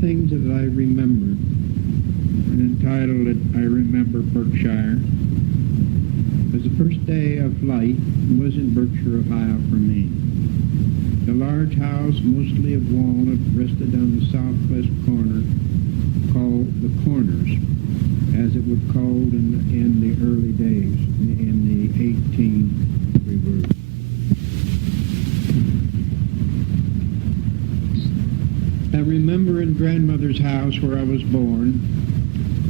Things That I Remember, and entitled it, I Remember Berkshire, because the first day of life was in Berkshire, Ohio for me. The large house, mostly of walnut, rested on the southwest corner, called the Corners, as it was called in the early days, in the 18 we were. I remember in grandmother's house where I was born.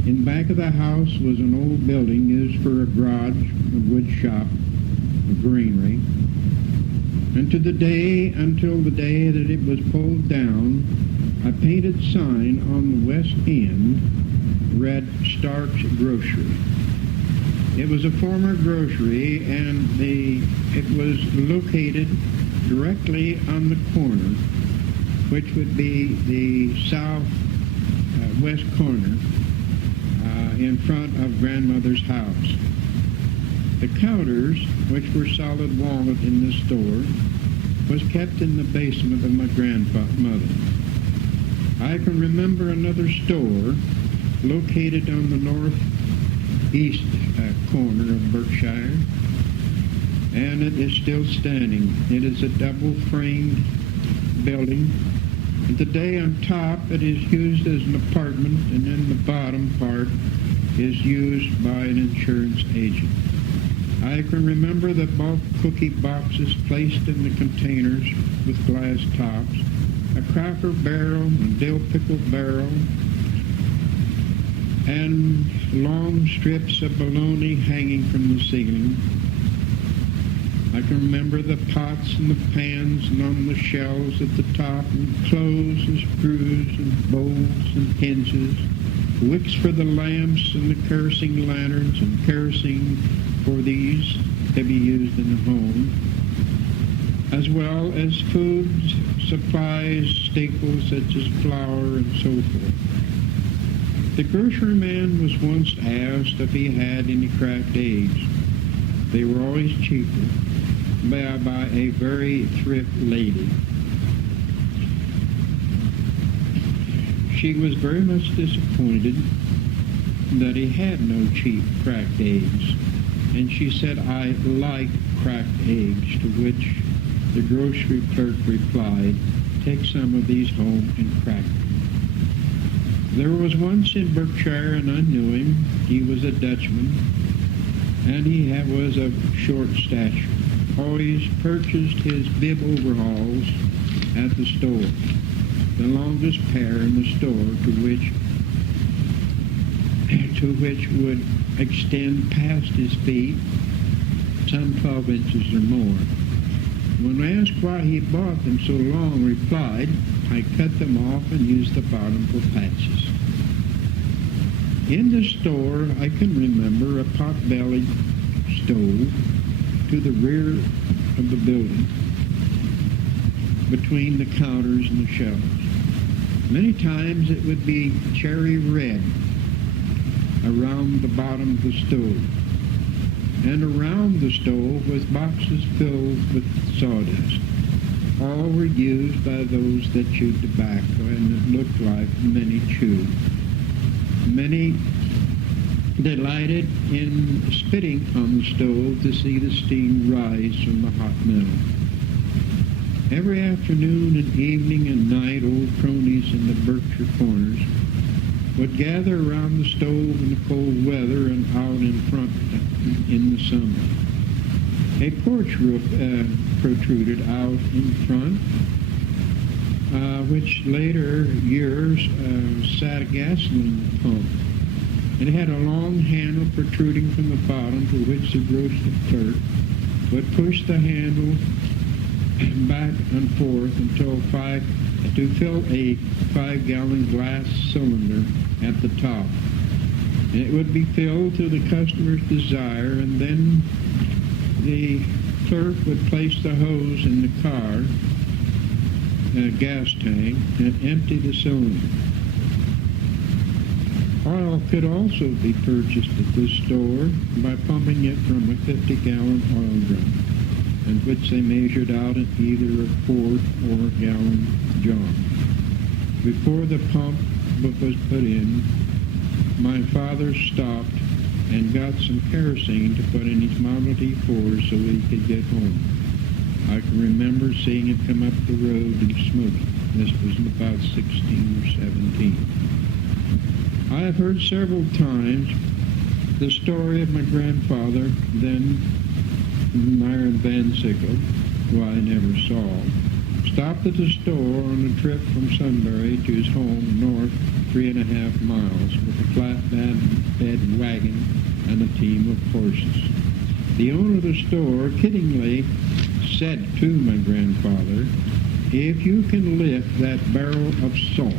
In back of the house was an old building used for a garage, a wood shop, a granary. And until the day that it was pulled down, a painted sign on the west end read Stark's Grocery. It was a former grocery, and it was located directly on the corner, which would be the southwest corner in front of grandmother's house. The counters, which were solid walnut in the store, was kept in the basement of my grandmother. I can remember another store located on the northeast corner of Berkshire, and it is still standing. It is a double-framed building. And today on top it is used as an apartment, and then the bottom part is used by an insurance agent. I can remember the bulk cookie boxes placed in the containers with glass tops, a cracker barrel, a dill pickle barrel, and long strips of bologna hanging from the ceiling. I can remember the pots and the pans and on the shelves at the top, and clothes and screws and bowls and hinges, wicks for the lamps and the kerosene lanterns, and kerosene for these to be used in the home, as well as food supplies, staples such as flour and so forth. The grocery man was once asked if he had any cracked eggs. They were always cheaper by a very thrift lady. She was very much disappointed that he had no cheap cracked eggs, and she said, "I like cracked eggs," to which the grocery clerk replied, "Take some of these home and crack them." There was once in Berkshire, and I knew him. He was a Dutchman, and he was of short stature. Always purchased his bib overalls at the store, the longest pair in the store, to which would extend past his feet, some 12 inches or more. When asked why he bought them so long, replied, "I cut them off and used the bottom for patches." In the store, I can remember a pot-bellied stove to the rear of the building, between the counters and the shelves. Many times it would be cherry red around the bottom of the stove, and around the stove was boxes filled with sawdust. All were used by those that chewed tobacco, and it looked like many chewed. Many delighted in spitting on the stove to see the steam rise from the hot metal. Every afternoon and evening and night, old cronies in the Berkshire Corners would gather around the stove in the cold weather and out in front in the summer. A porch roof protruded out in front, which later years sat a gasoline pump. It had a long handle protruding from the bottom, to which the grocery clerk would push the handle back and forth to fill a 5-gallon glass cylinder at the top. And it would be filled to the customer's desire, and then the clerk would place the hose in the car, gas tank, and empty the cylinder. Oil could also be purchased at this store by pumping it from a 50-gallon oil drum, in which they measured out in either a quart or a gallon jar. Before the pump was put in, my father stopped and got some kerosene to put in his Model T Ford so he could get home. I can remember seeing him come up the road and smoking. This was about 16 or 17. I have heard several times the story of my grandfather, then Virgil Van Sickle, who I never saw, stopped at the store on a trip from Sunbury to his home north 3.5 miles with a flatbed wagon and a team of horses. The owner of the store kiddingly said to my grandfather, "If you can lift that barrel of salt,"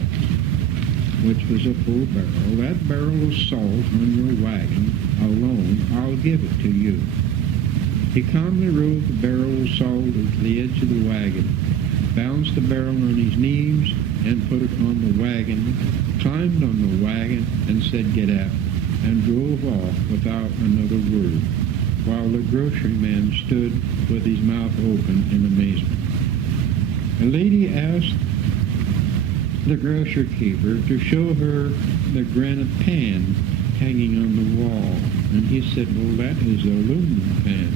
which was a full barrel, "that barrel of salt on your wagon alone, I'll give it to you." He calmly rolled the barrel of salt to the edge of the wagon, balanced the barrel on his knees, and put it on the wagon, climbed on the wagon, and said, "Get out," and drove off without another word, while the grocery man stood with his mouth open in amazement. A lady asked the grocery keeper to show her the granite pan hanging on the wall, and he said, "Well, that is the aluminum pan."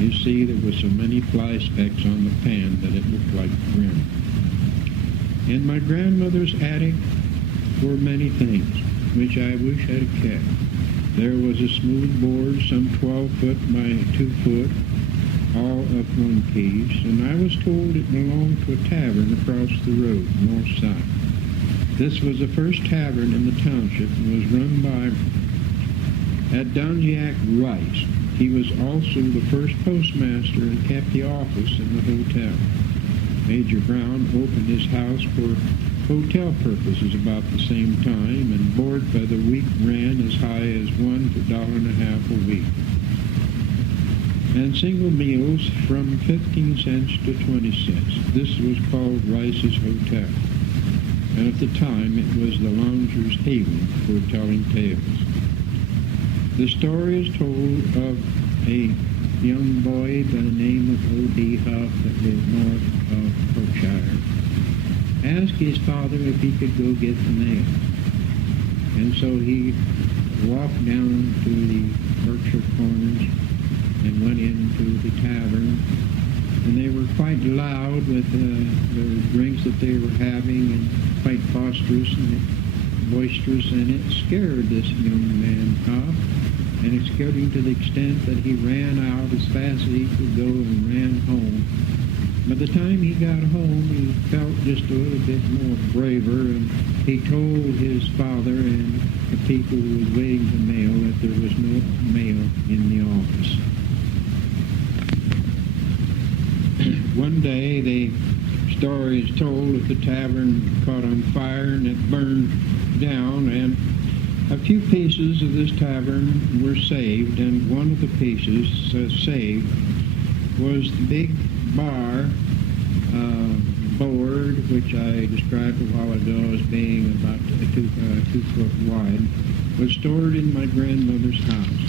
You see, there were so many fly specks on the pan that it looked like granite. In my grandmother's attic were many things, which I wish I'd kept. There was a smooth board, some 12 foot by 2 foot, all of one piece, and I was told it belonged to a tavern across the road, north side. This was the first tavern in the township and was run by Adoniak Rice. He was also the first postmaster and kept the office in the hotel. Major Brown opened his house for hotel purposes about the same time, and board by the week ran as high as $1 to $1.50 a week, and single meals from 15 cents to 20 cents. This was called Rice's Hotel, and at the time it was the lounger's haven for telling tales. The story is told of a young boy by the name of O.D. Huff that lived north of Berkshire. Asked his father if he could go get the mail. And so he walked down to the Berkshire Corners and went into the tavern. And they were quite loud with the drinks that they were having, and quite boisterous, and it scared this young man Huff. And it scared him to the extent that he ran out as fast as he could go and ran home. By the time he got home, he felt just a little bit more braver, and he told his father and the people who was waiting for mail that there was no mail in the office. One day, the story is told that the tavern caught on fire and it burned down, and a few pieces of this tavern were saved, and one of the pieces saved was the big bar board, which I described a while ago as being about 2 foot wide, was stored in my grandmother's house.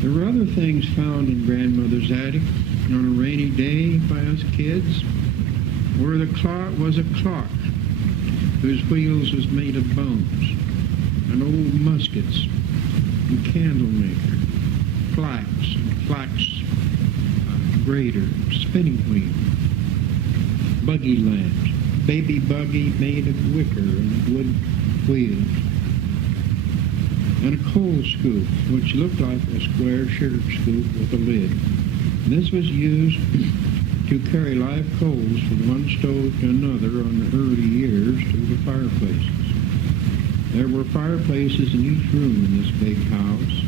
There were other things found in grandmother's attic on a rainy day by us kids, where the clock was a clock whose wheels was made of bones, and old muskets, and candle maker, flax grater, spinning wheel, buggy lamps, baby buggy made of wicker and wood wheels, and a coal scoop, which looked like a square sugar scoop with a lid. And this was used to carry live coals from one stove to another on the early years to the fireplaces. There were fireplaces in each room in this big house.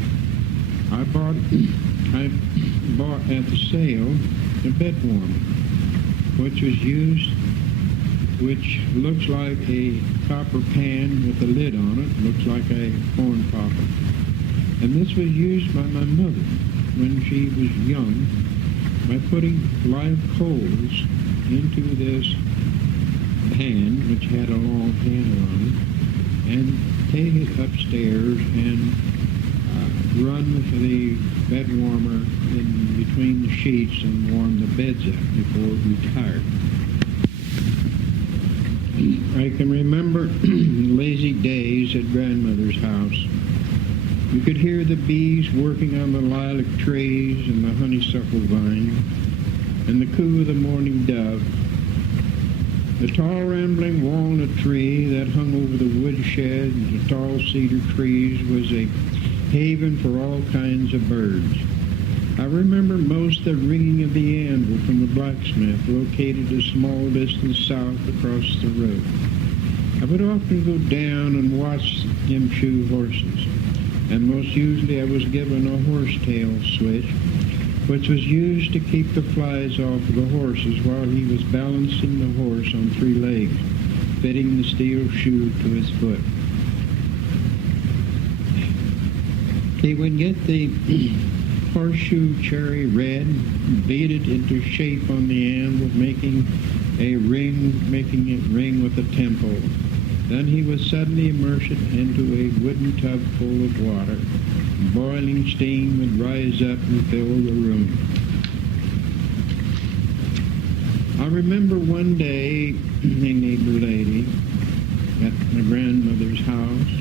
I bought at the sale a bed warmer, which looks like a copper pan with a lid on it, looks like a corn popper. And this was used by my mother when she was young, by putting live coals into this pan, which had a long handle on it, and take it upstairs and run the bed warmer in between the sheets and warm the beds up before it retired. I can remember lazy days at grandmother's house. You could hear the bees working on the lilac trees and the honeysuckle vine, and the coo of the morning dove. The tall rambling walnut tree that hung over the woodshed and the tall cedar trees was a haven for all kinds of birds. I remember most the ringing of the anvil from the blacksmith located a small distance south across the road. I would often go down and watch him shoe horses, and most usually I was given a horsetail switch, which was used to keep the flies off of the horses while he was balancing the horse on three legs, fitting the steel shoe to his foot. He would get the horseshoe cherry red, beat it into shape on the anvil, making it ring with a tempo. Then he would suddenly immerse it into a wooden tub full of water. Boiling steam would rise up and fill the room. I remember one day a neighbor lady at my grandmother's house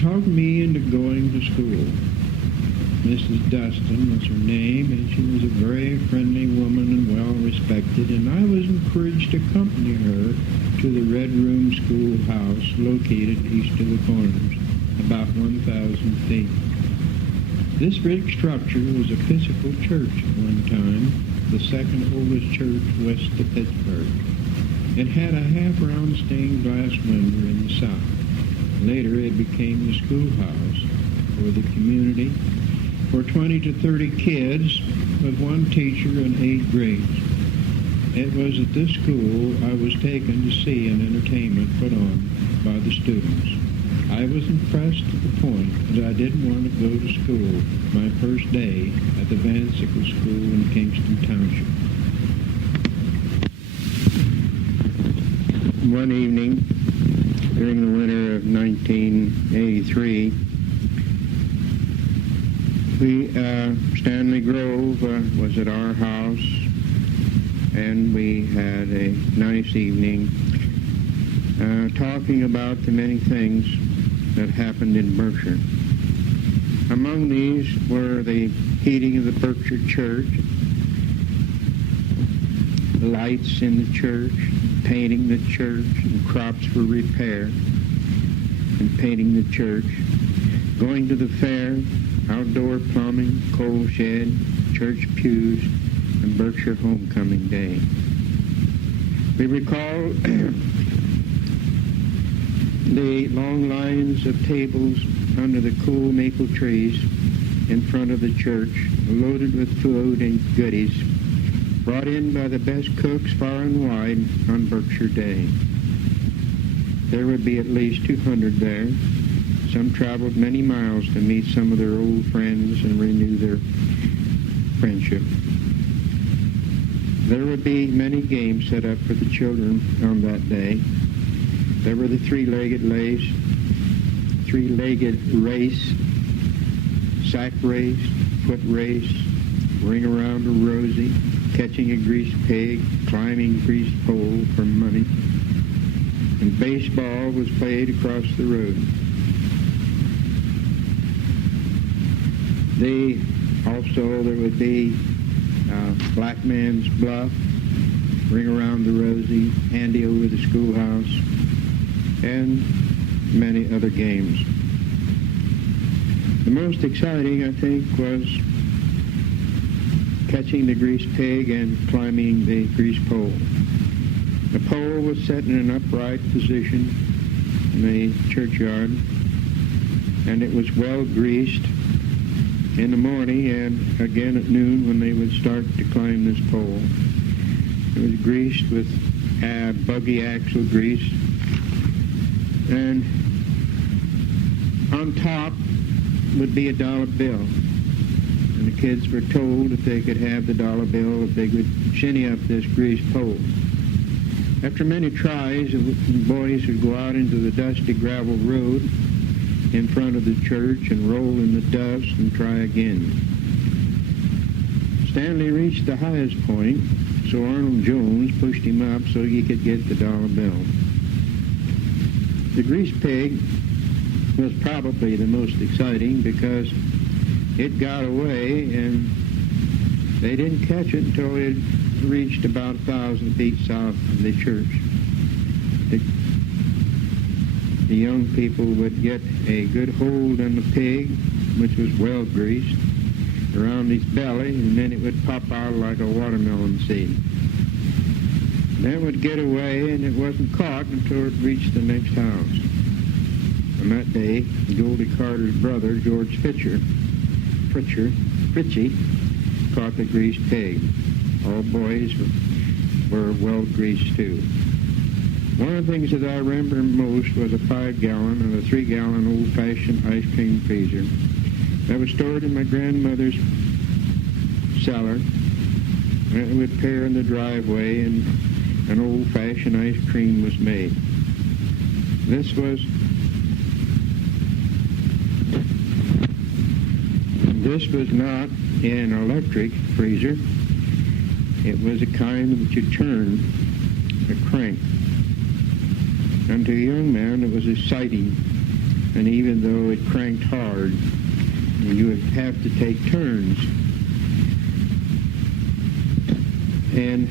talked me into going to school. Mrs. Dustin was her name, and she was a very friendly woman and well-respected, and I was encouraged to accompany her to the Red Room schoolhouse located east of the Corners, about 1,000 feet. This brick structure was a Episcopal church at one time, the second oldest church west of Pittsburgh. It had a half-round stained glass window in the south. Later it became the schoolhouse for the community for 20 to 30 kids with one teacher in 8 grades. It was at this school I was taken to see an entertainment put on by the students. I was impressed to the point that I didn't want to go to school my first day at the Van Sickle School in Kingston Township. One evening during the winter of 1983, Stanley Grove was at our house, and we had a nice evening talking about the many things that happened in Berkshire. Among these were the heating of the Berkshire church, lights in the church, painting the church, and crops for repair, and painting the church, going to the fair, outdoor plumbing, coal shed, church pews, and Berkshire Homecoming Day. We recall the long lines of tables under the cool maple trees in front of the church, loaded with food and goodies, brought in by the best cooks far and wide on Berkshire Day. There would be at least 200 there. Some traveled many miles to meet some of their old friends and renew their friendship. There would be many games set up for the children on that day. There were the three-legged race, sack race, foot race, ring around a rosy, catching a greased pig, climbing a greased pole for money, and baseball was played across the road. Also, there would be Black Man's Bluff, Ring Around the Rosie, Handy Over the Schoolhouse, and many other games. The most exciting, I think, was catching the greased pig and climbing the greased pole. The pole was set in an upright position in the churchyard, and it was well greased in the morning and again at noon when they would start to climb this pole. It was greased with buggy axle grease, and on top would be a $1 bill. And the kids were told if they could have the $1 bill, if they could shinny up this greased pole. After many tries, the boys would go out into the dusty gravel road in front of the church and roll in the dust and try again. Stanley reached the highest point, So Arnold Jones pushed him up so he could get the dollar bill. The greased pig was probably the most exciting because it got away and they didn't catch it until it reached about 1,000 feet south of the church. The young people would get a good hold on the pig, which was well greased, around its belly, and then it would pop out like a watermelon seed. Then it would get away, and it wasn't caught until it reached the next house. On that day, Goldie Carter's brother, George Fritchie, caught the greased pig. All boys were well greased too. One of the things that I remember most was a 5-gallon and a 3-gallon old-fashioned ice cream freezer that was stored in my grandmother's cellar. And it would appear in the driveway, and an old-fashioned ice cream was made. This was not an electric freezer. It was a kind that you turn a crank. And to a young man, it was exciting. And even though it cranked hard, you would have to take turns and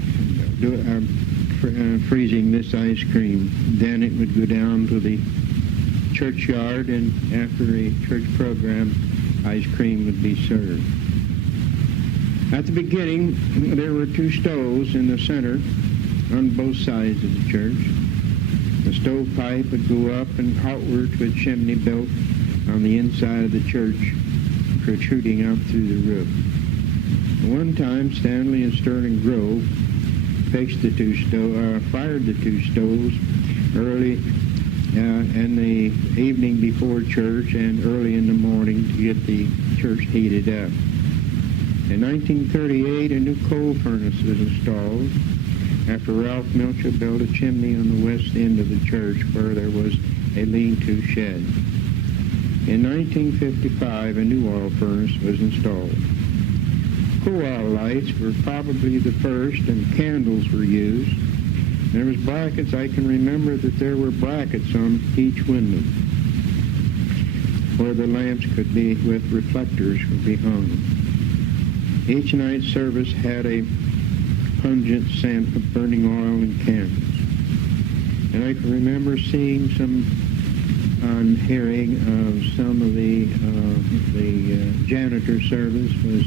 freezing this ice cream. Then it would go down to the churchyard, and after a church program, ice cream would be served. At the beginning, there were 2 stoves in the center on both sides of the church. The stovepipe would go up and outward to a chimney built on the inside of the church, protruding out through the roof. One time, Stanley and Sterling Grove fired the 2 stoves early in the evening before church and early in the morning to get the church heated up. In 1938, a new coal furnace was installed after Ralph Milcher built a chimney on the west end of the church where there was a lean-to shed. In 1955, a new oil furnace was installed. Coal oil lights were probably the first, and candles were used. There was brackets. I can remember that there were brackets on each window where the lamps could be, with reflectors, could be hung. Each night's service had a pungent scent of burning oil and candles. And I can remember seeing on hearing of some of the janitor service was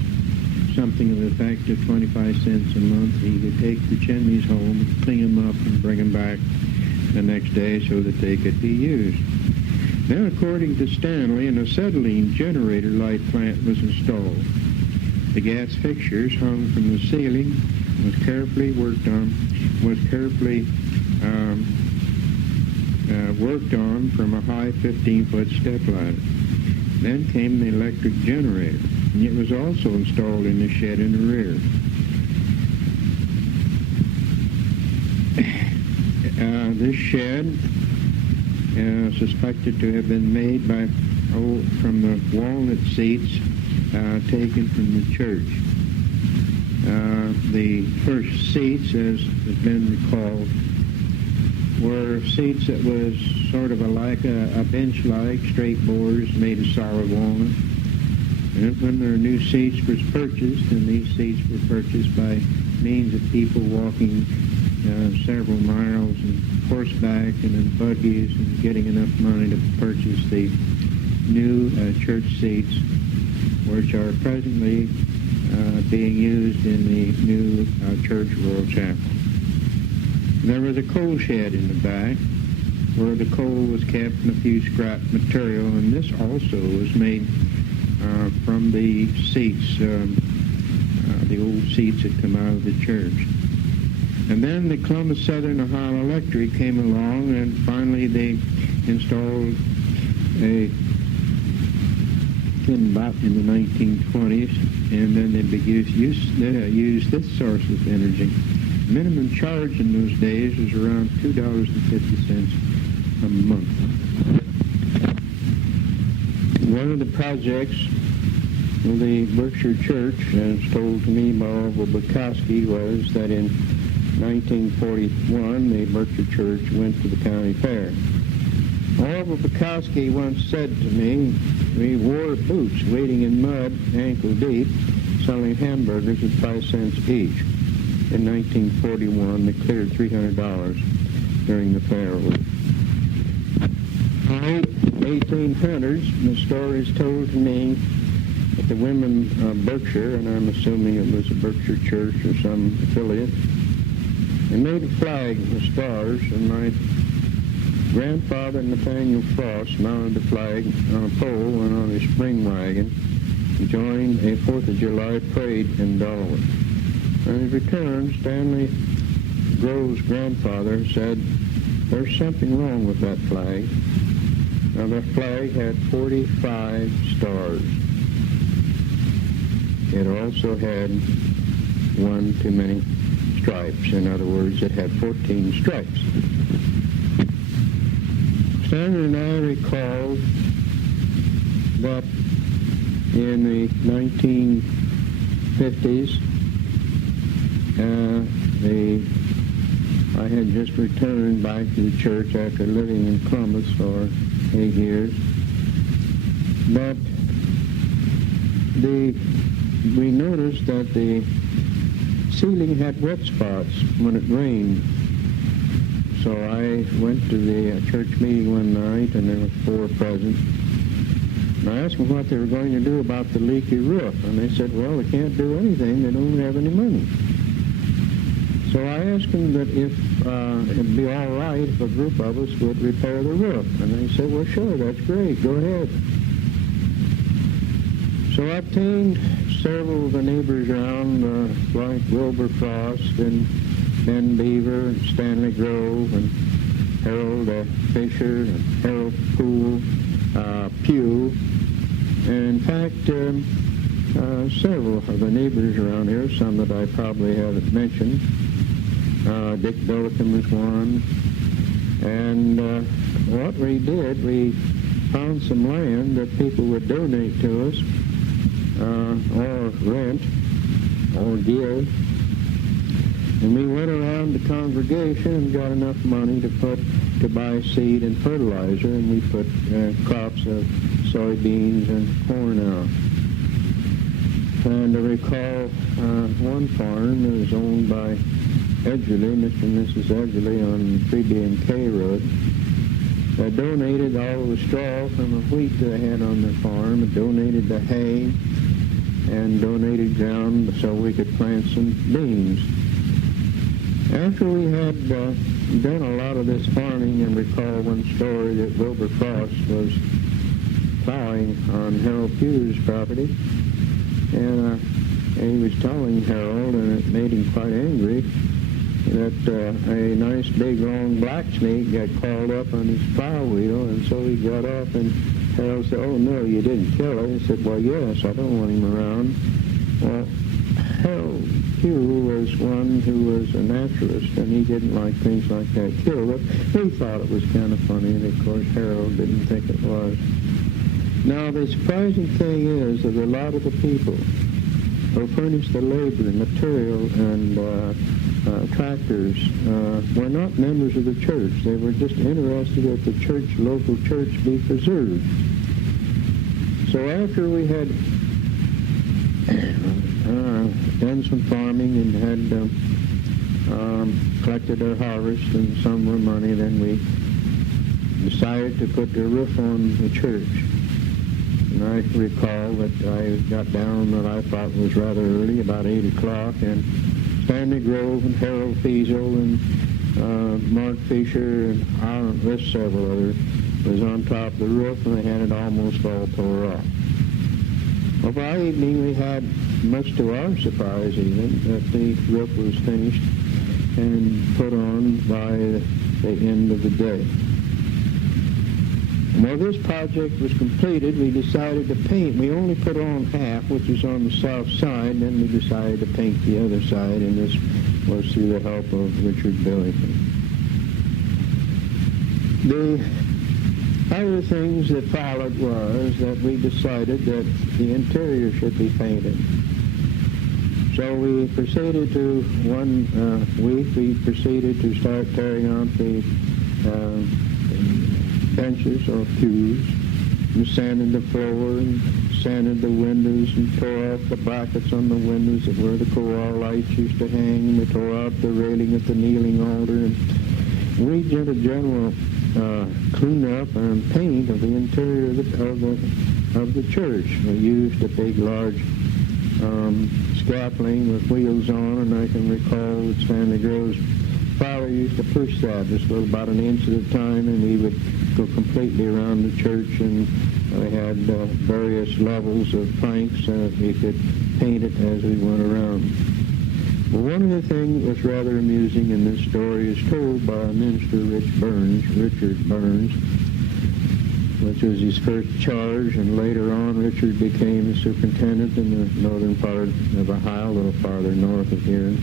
something of the effect of 25 cents a month. He could take the chimneys home, clean them up, and bring them back the next day so that they could be used. Then, according to Stanley, an acetylene generator light plant was installed. The gas fixtures hung from the ceiling was carefully worked on from a high 15-foot step ladder. Then came the electric generator, and it was also installed in the shed in the rear. This shed, suspected to have been made from the walnut seats taken from the church. The first seats, as has been recalled, were seats that was sort of like a bench-like, straight boards made of solid walnut. And when their new seats was purchased, and these seats were purchased by means of people walking several miles on horseback and in buggies and getting enough money to purchase the new church seats, which are presently being used in the new church Royal Chapel. There was a coal shed in the back where the coal was kept and a few scrap material, and this also was made from the seats, the old seats that come out of the church. And then the Columbus Southern Ohio Electric came along, and finally they installed about in the 1920s, and then they used this source of energy. Minimum charge in those days was around $2.50 a month. One of the projects Well, the Berkshire Church, as told to me by Orville Bukowski, was that in 1941 the Berkshire Church went to the county fair. Orville Bukowski once said to me, we wore boots wading in mud ankle deep, selling hamburgers at 5 cents each. In 1941, they cleared $300 during the fair week. In the 1800s, the story is told to me that the women of Berkshire, and I'm assuming it was a Berkshire church or some affiliate, they made a flag with stars, and my grandfather, Nathaniel Frost, mounted the flag on a pole and on his spring wagon and joined a 4th of July parade in Delaware. On his return, Stanley Grove's grandfather said, there's something wrong with that flag. Now, that flag had 45 stars. It also had one too many stripes. In other words, it had 14 stripes. Stanley and I recall that in the 1950s, I had just returned back to the church after living in Columbus for 8 years. But we noticed that the ceiling had wet spots when it rained. So I went to the church meeting one night, and there were 4 present. And I asked them what they were going to do about the leaky roof. And they said, well, they can't do anything. They don't have any money. So I asked them that if it'd be all right if a group of us would repair the roof. And they said, well, sure, that's great. Go ahead. So I obtained several of the neighbors around, like Wilbur Frost and Ben Beaver and Stanley Grove and Harold Fisher and Harold Pugh. And in fact, several of the neighbors around here, some that I probably haven't mentioned. Dick Billiken was one. And what we did, we found some land that people would donate to us, or rent, or give. And we went around the congregation and got enough money to buy seed and fertilizer, and we put crops of soybeans and corn out. And I recall one farm that was owned by Edgerly, Mr. and Mrs. Edgerly, on 3B&K Road. They donated all the straw from the wheat that they had on their farm, and donated the hay, and donated ground so we could plant some beans. After we had done a lot of this farming, and recall one story that Wilbur Frost was plowing on Harold Pugh's property, and he was telling Harold, and it made him quite angry, that a nice big long black snake got called up on his plow wheel, and so he got up, and Harold said, oh no, you didn't kill it. He said, well, yes, I don't want him around. Well, Harold Pugh was one who was a naturalist, and he didn't like things like that killed, but he thought it was kind of funny, and of course Harold didn't think it was. Now, the surprising thing is that a lot of the people who furnished the labor, material, and tractors were not members of the church. They were just interested that the local church be preserved. So after we had done some farming and had collected our harvest and some of our money, then we decided to put the roof on the church. And I recall that I got down that I thought was rather early, about 8 o'clock, and Stanley Grove and Harold Fiesel and Mark Fisher and there's several others was on top of the roof, and they had it almost all tore off. Well, by evening we had, much to our surprise even, that the roof was finished and put on by the end of the day. Well, this project was completed. We decided to paint. We only put on half, which is on the south side, then we decided to paint the other side, and this was through the help of Richard Billington. Other things that followed was that we decided that the interior should be painted. So we proceeded to, one week, we proceeded to start tearing out the benches or pews, and sanded the floor, and sanded the windows, and tore off the brackets on the windows that where the chorale lights used to hang, and we tore out the railing at the kneeling altar, and we did a general clean up and paint of the interior of the church. We used a big, large scaffolding with wheels on, and I can recall that Stanley Grove's father used to push that just about an inch at a time, and we would go completely around the church, and we had various levels of planks, and we could paint it as we went around. Well, one of the things that was rather amusing in this story is told by Minister Richard Burns, which was his first charge, and later on Richard became the superintendent in the northern part of Ohio, a little farther north of here.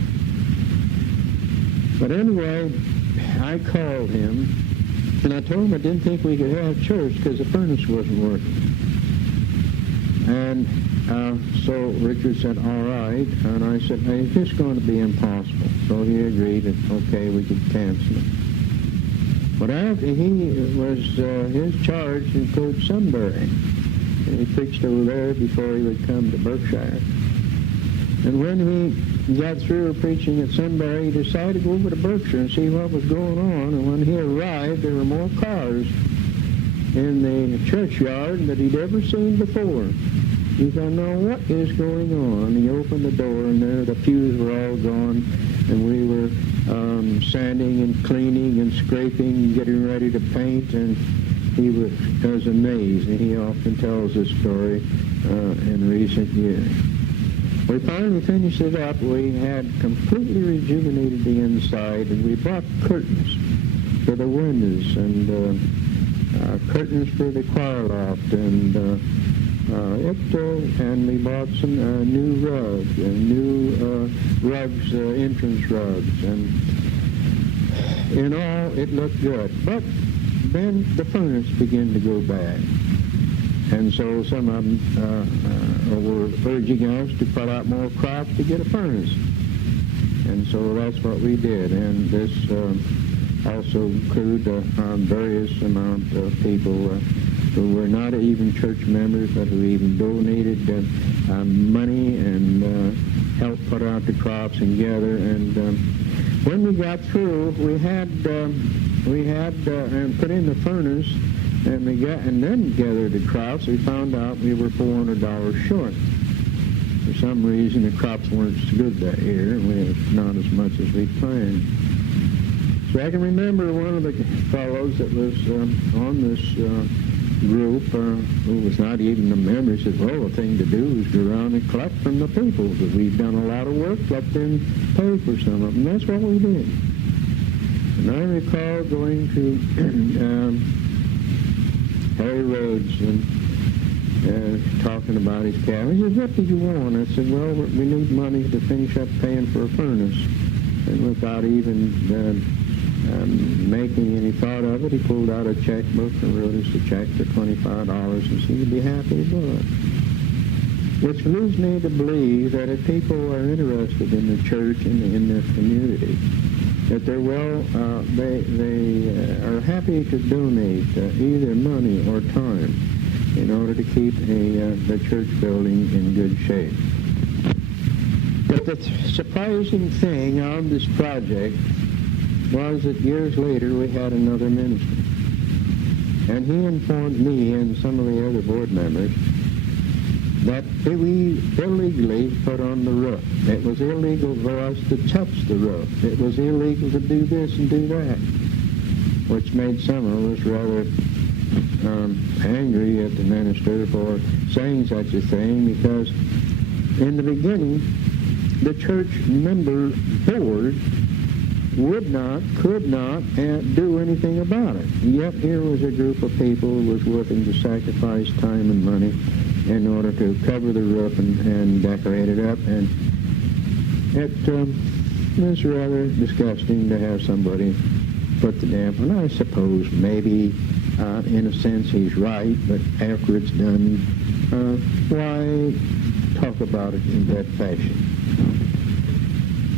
But anyway, I called him, and I told him I didn't think we could have church because the furnace wasn't working. And so Richard said, all right, and I said, hey, it's just going to be impossible. So he agreed that, okay, we could cancel it. But after his charge included Sunbury, and he preached over there before he would come to Berkshire. And when he got through preaching at Sunbury, he decided to go over to Berkshire and see what was going on. And when he arrived, there were more cars in the churchyard that he'd ever seen before. He thought, now what is going on? He opened the door, and there the pews were all gone, and we were sanding and cleaning and scraping and getting ready to paint, and he was amazed. And he often tells this story in recent years. We finally finished it up. We had completely rejuvenated the inside, and we bought curtains for the windows, and curtains for the choir loft, and we bought some new rugs, entrance rugs, and in all it looked good. But then the furnace began to go bad, and so some of them were urging us to put out more crops to get a furnace, and so that's what we did. And this also included a various amount of people who were not even church members, but who even donated money and helped put out the crops and gather. And when we got through, we had and put in the furnace, and then gathered the crops. We found out we were $400 short. For some reason, the crops weren't so good that year, and we had not as much as we planned. So I can remember one of the fellows that was on this group, who was not even a member, said, well, the thing to do is go around and collect from the people, because we've done a lot of work, let them pay for some of them. That's what we did. And I recall going to Harry Rhodes and talking about his cabin. He said, what did you want? I said, well, we need money to finish up paying for a furnace. And without even making any thought of it, he pulled out a checkbook and wrote us a check for $25 and seemed to be happy to do it. Which leads me to believe that if people are interested in the church and in their community, that they are happy to donate either money or time in order to keep the church building in good shape. But the surprising thing on this project was that years later we had another minister. And he informed me and some of the other board members that we illegally put on the roof. It was illegal for us to touch the roof. It was illegal to do this and do that, which made some of us rather angry at the minister for saying such a thing, because in the beginning, the church member board could not do anything about it. Yet here was a group of people who was willing to sacrifice time and money in order to cover the roof and decorate it up. And it was rather disgusting to have somebody put the damp on. I suppose maybe In a sense, he's right, but after it's done, why talk about it in that fashion?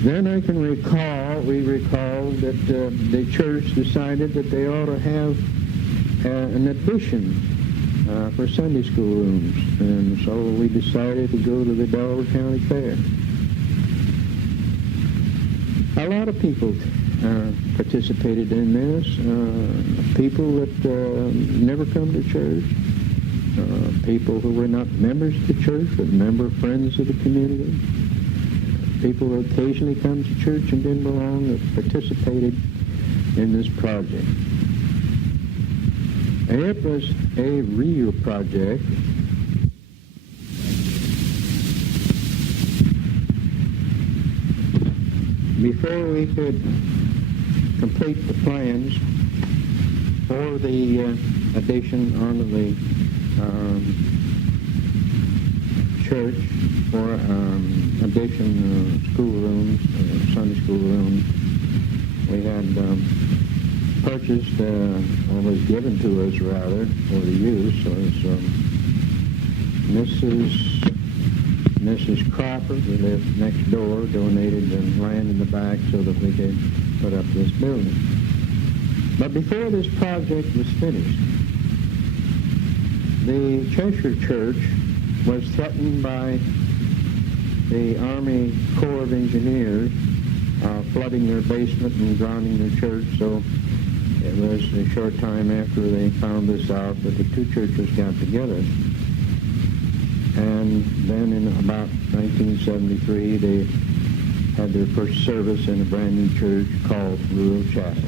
Then I can we recall that the church decided that they ought to have an addition for Sunday school rooms, and so we decided to go to the Delaware County Fair. A lot of people participated in this, people that never come to church, people who were not members of the church but friends of the community, people who occasionally come to church and didn't belong that participated in this project. It was a real project. Before we could complete the plans for the addition onto the church for addition schoolrooms, Sunday school rooms, we had purchased, or was given to us rather, for the use, was Mrs. Crawford, who lived next door, donated the land in the back so that we could put up this building. But before this project was finished, the Cheshire Church was threatened by the Army Corps of Engineers flooding their basement and drowning their church, so it was a short time after they found this out that the two churches got together. And then in about 1973, they had their first service in a brand new church called Rural Chapel.